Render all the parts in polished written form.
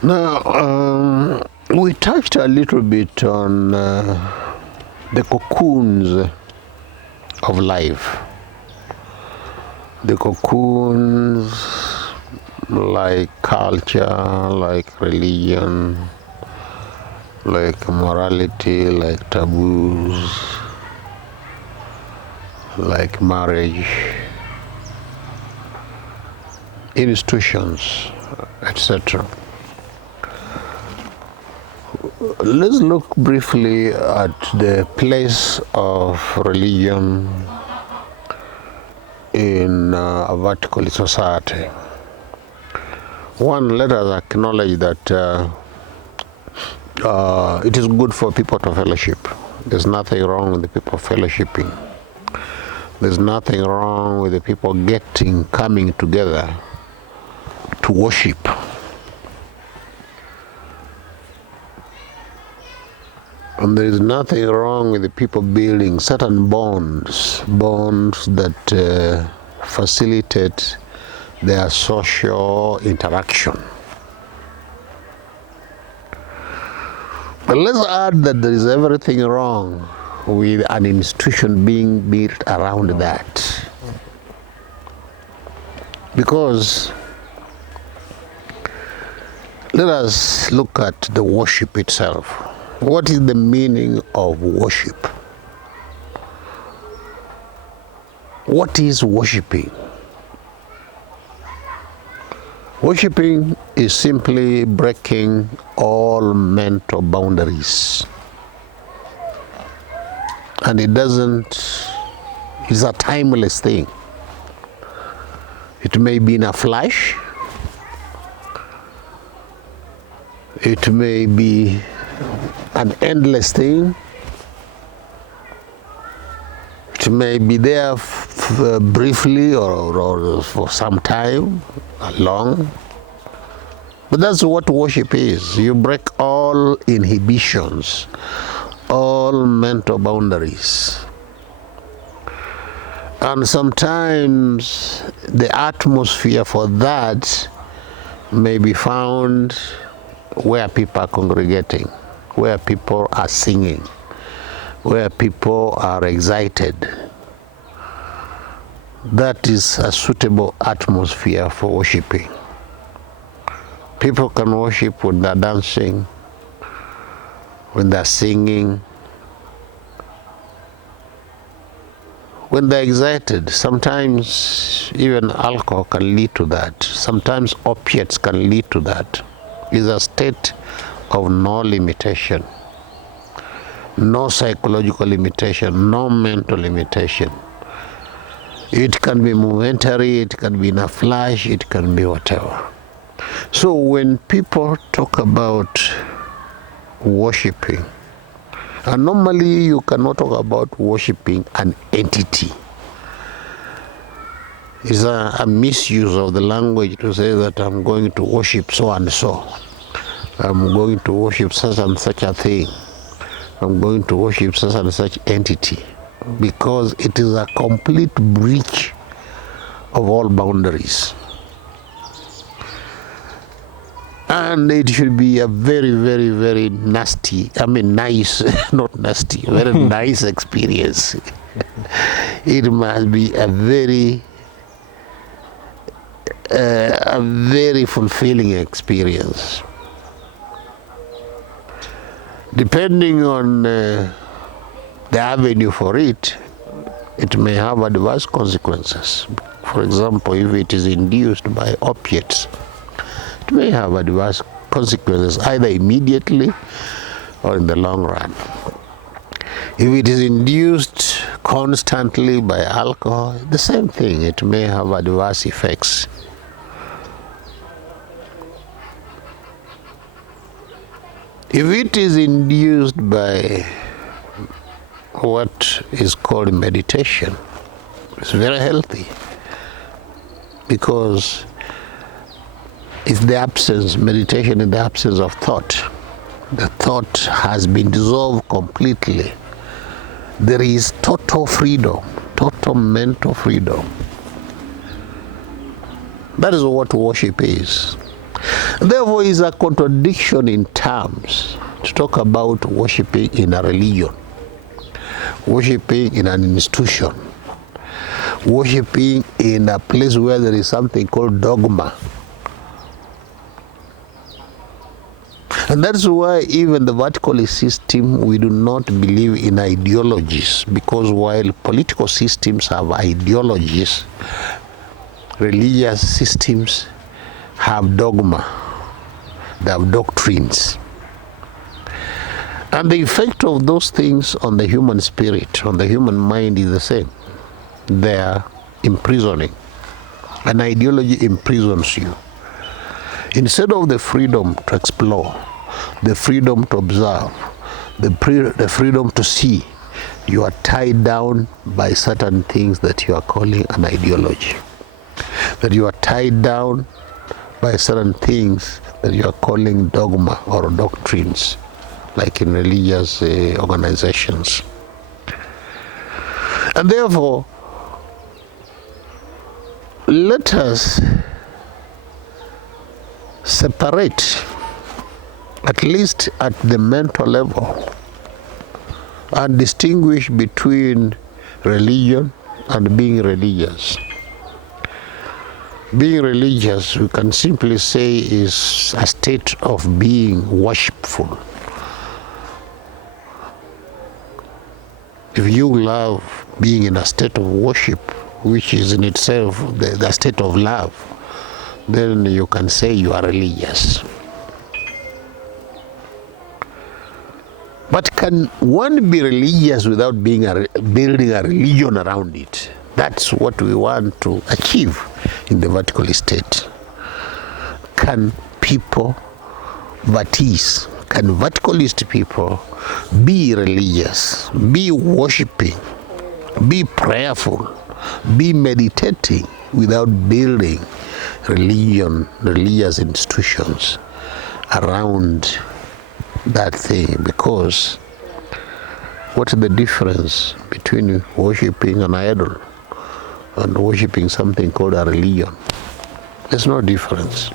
Now, we touched a little bit on the cocoons of life. The cocoons like culture, like religion, like morality, like taboos, like marriage, institutions, etc. Let's look briefly at the place of religion in a vertical society. One, let us acknowledge that it is good for people to fellowship. There's nothing wrong with the people fellowshipping. There's nothing wrong with the people coming together to worship. And there is nothing wrong with the people building certain bonds that facilitate their social interaction. But let's add that there is everything wrong with an institution being built around that. Because let us look at the worship itself. What is the meaning of worship? What is worshiping? Worshiping is simply breaking all mental boundaries. And it's a timeless thing. It may be in a flash. It may be an endless thing. It may be there briefly or for some time, long. But that's what worship is. You break all inhibitions, all mental boundaries. And sometimes the atmosphere for that may be found where people are congregating, where people are singing, where people are excited. That is a suitable atmosphere for worshiping. People can worship when they're dancing, when they're singing, when they're excited. Sometimes even alcohol can lead to that. Sometimes opiates can lead to that. It's a state of no limitation, no psychological limitation, no mental limitation. It can be momentary, it can be in a flash, it can be whatever. So when people talk about worshiping, and normally you cannot talk about worshiping an entity. It's a misuse of the language to say that I'm going to worship so and so. I'm going to worship such and such a thing. I'm going to worship such and such entity. Because it is a complete breach of all boundaries. And it should be a very, very, very nice, not nasty, very nice experience. It must be a very fulfilling experience. Depending on the avenue for it, it may have adverse consequences. For example, if it is induced by opiates, it may have adverse consequences either immediately or in the long run. If it is induced constantly by alcohol, the same thing, it may have adverse effects. If it is induced by what is called meditation, it's very healthy because it's meditation in the absence of thought. The thought has been dissolved completely. There is total freedom, total mental freedom. That is what worship is. Therefore, it's a contradiction in terms to talk about worshipping in a religion, worshipping in an institution, worshipping in a place where there is something called dogma. And that's why even the verticalist system, we do not believe in ideologies, because while political systems have ideologies, religious systems have dogma, they have doctrines. And the effect of those things on the human spirit, on the human mind is the same. They are imprisoning. An ideology imprisons you. Instead of the freedom to explore, the freedom to observe, the freedom to see, you are tied down by certain things that you are calling an ideology. That you are tied down by certain things that you are calling dogma or doctrines, like in religious organizations. And therefore, let us separate, at least at the mental level, and distinguish between religion and being religious. Being religious, we can simply say, is a state of being worshipful. If you love being in a state of worship, which is in itself the state of love, then you can say you are religious. But can one be religious without building a religion around it? That's what we want to achieve in the vertical state. Can people, can verticalist people be religious, be worshipping, be prayerful, be meditating without building religious institutions around that thing? Because what's the difference between worshipping an idol and worshipping something called a religion? There's no difference.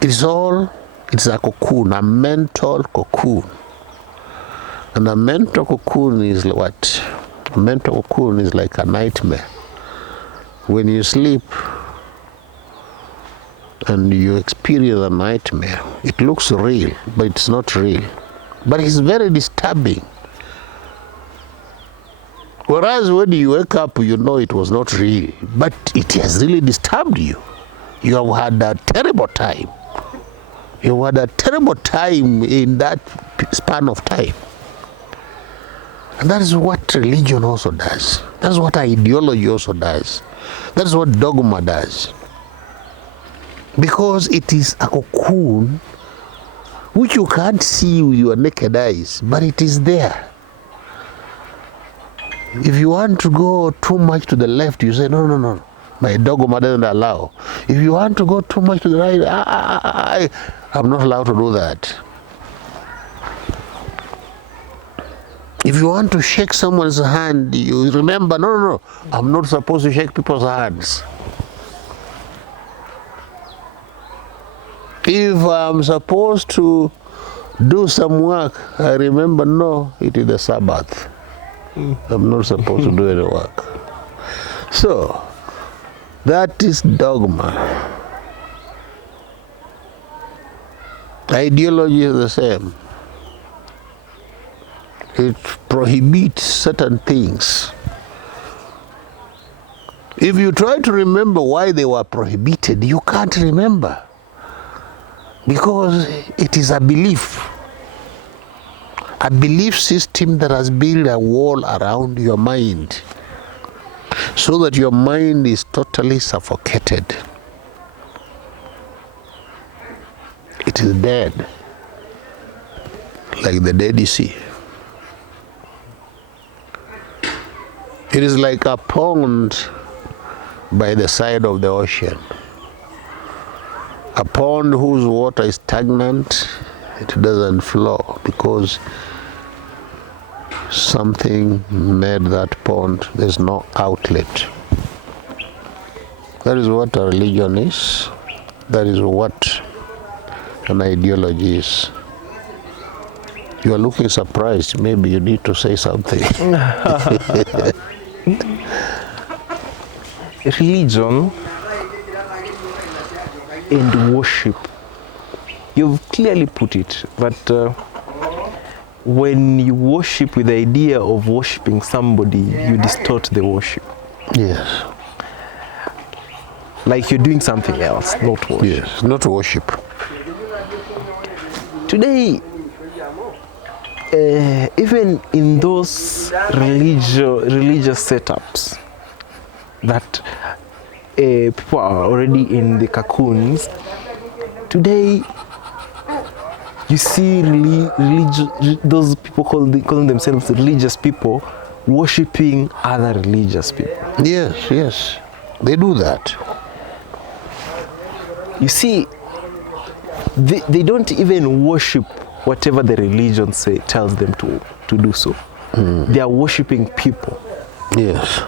It's a cocoon, a mental cocoon. And a mental cocoon is what? A mental cocoon is like a nightmare. When you sleep and you experience a nightmare, it looks real, but it's not real. But it's very disturbing. Whereas when you wake up, you know it was not real, but it has really disturbed you. You have had a terrible time. You had a terrible time in that span of time. And that is what religion also does. That's what ideology also does. That's what dogma does. Because it is a cocoon which you can't see with your naked eyes, but it is there. If you want to go too much to the left, you say, no, my dogma doesn't allow. If you want to go too much to the right, I'm not allowed to do that. If you want to shake someone's hand, you remember, no, I'm not supposed to shake people's hands. If I'm supposed to do some work, I remember, no, it is the Sabbath. I'm not supposed to do any work. So, that is dogma. Ideology is the same. It prohibits certain things. If you try to remember why they were prohibited, you can't remember. Because it is a belief system that has built a wall around your mind so that your mind is totally suffocated. It is dead, like the Dead Sea. It is like a pond by the side of the ocean. A pond whose water is stagnant, it doesn't flow because something made that pond, there's no outlet. That is what a religion is. That is what an ideology is. You are looking surprised. Maybe you need to say something. Religion and worship. You've clearly put it, but when you worship with the idea of worshiping somebody, you distort the worship. Yes. Like you're doing something else, not worship. Yes, not worship. Today, even in those religious setups that people are already in the cocoons, today you see those people calling themselves religious people worshipping other religious people. Yes, yes, they do that. You see, they don't even worship whatever the religion tells them to do so. They are worshipping people. Yes.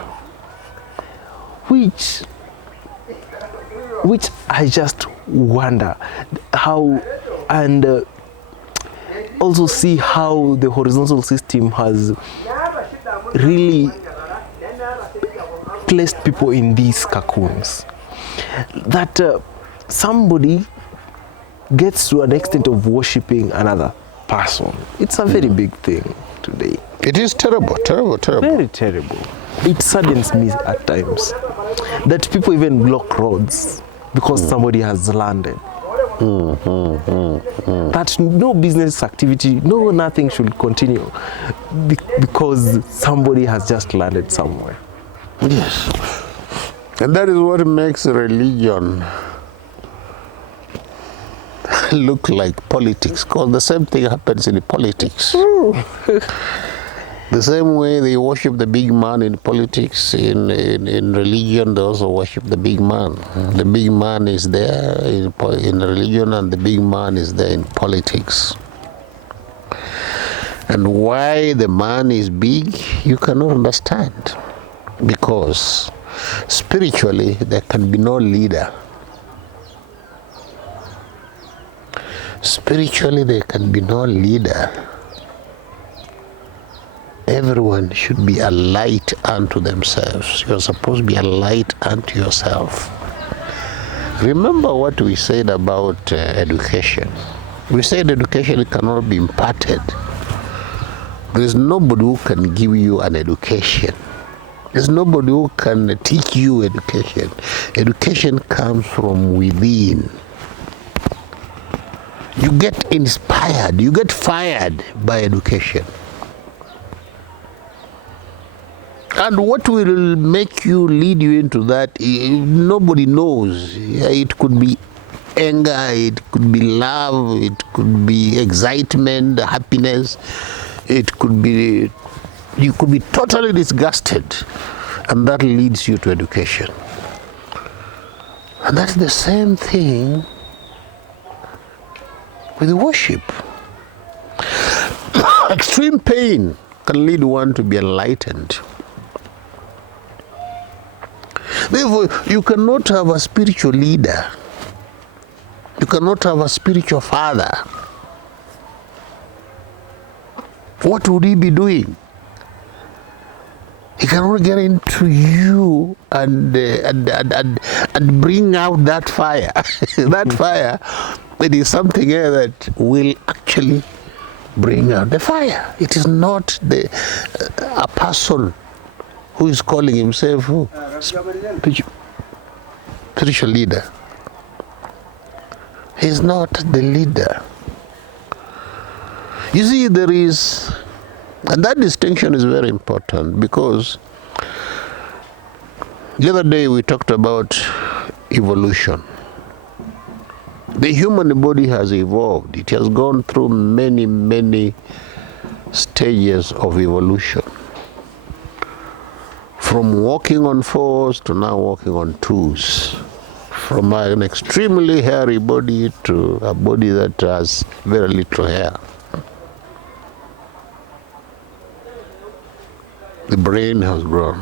Which I just wonder how, and also see how the horizontal system has really placed people in these cocoons. That somebody gets to an extent of worshipping another person. It's a very big thing today. It is terrible, terrible, terrible. Very terrible. It saddens me at times that people even block roads because somebody has landed. That no business activity, no nothing should continue because somebody has just landed somewhere. Yes. And that is what makes religion look like politics, because the same thing happens in politics. The same way they worship the big man in politics, in religion, they also worship the big man. The big man is there in religion, and the big man is there in politics. And why the man is big, you cannot understand. Because spiritually, there can be no leader. Spiritually, there can be no leader. Everyone should be a light unto themselves. You're supposed to be a light unto yourself. Remember what we said about education. We said education cannot be imparted. There is nobody who can give you an education. There's nobody who can teach you education. Education comes from within. You get inspired, you get fired by education. And what will make you, lead you into that, nobody knows. It could be anger, it could be love, it could be excitement, happiness. It could be, you could be totally disgusted. And that leads you to education. And that's the same thing with worship. Extreme pain can lead one to be enlightened. Therefore, you cannot have a spiritual leader. You cannot have a spiritual father. What would he be doing? He cannot get into you and bring out that fire. That fire, it is something that will actually bring out the fire. It is not a person who is calling himself spiritual leader. He is not the leader. You see, there is, and that distinction is very important, because the other day we talked about evolution. The human body has evolved. It has gone through many, many stages of evolution. From walking on fours to now walking on twos. From an extremely hairy body to a body that has very little hair. The brain has grown.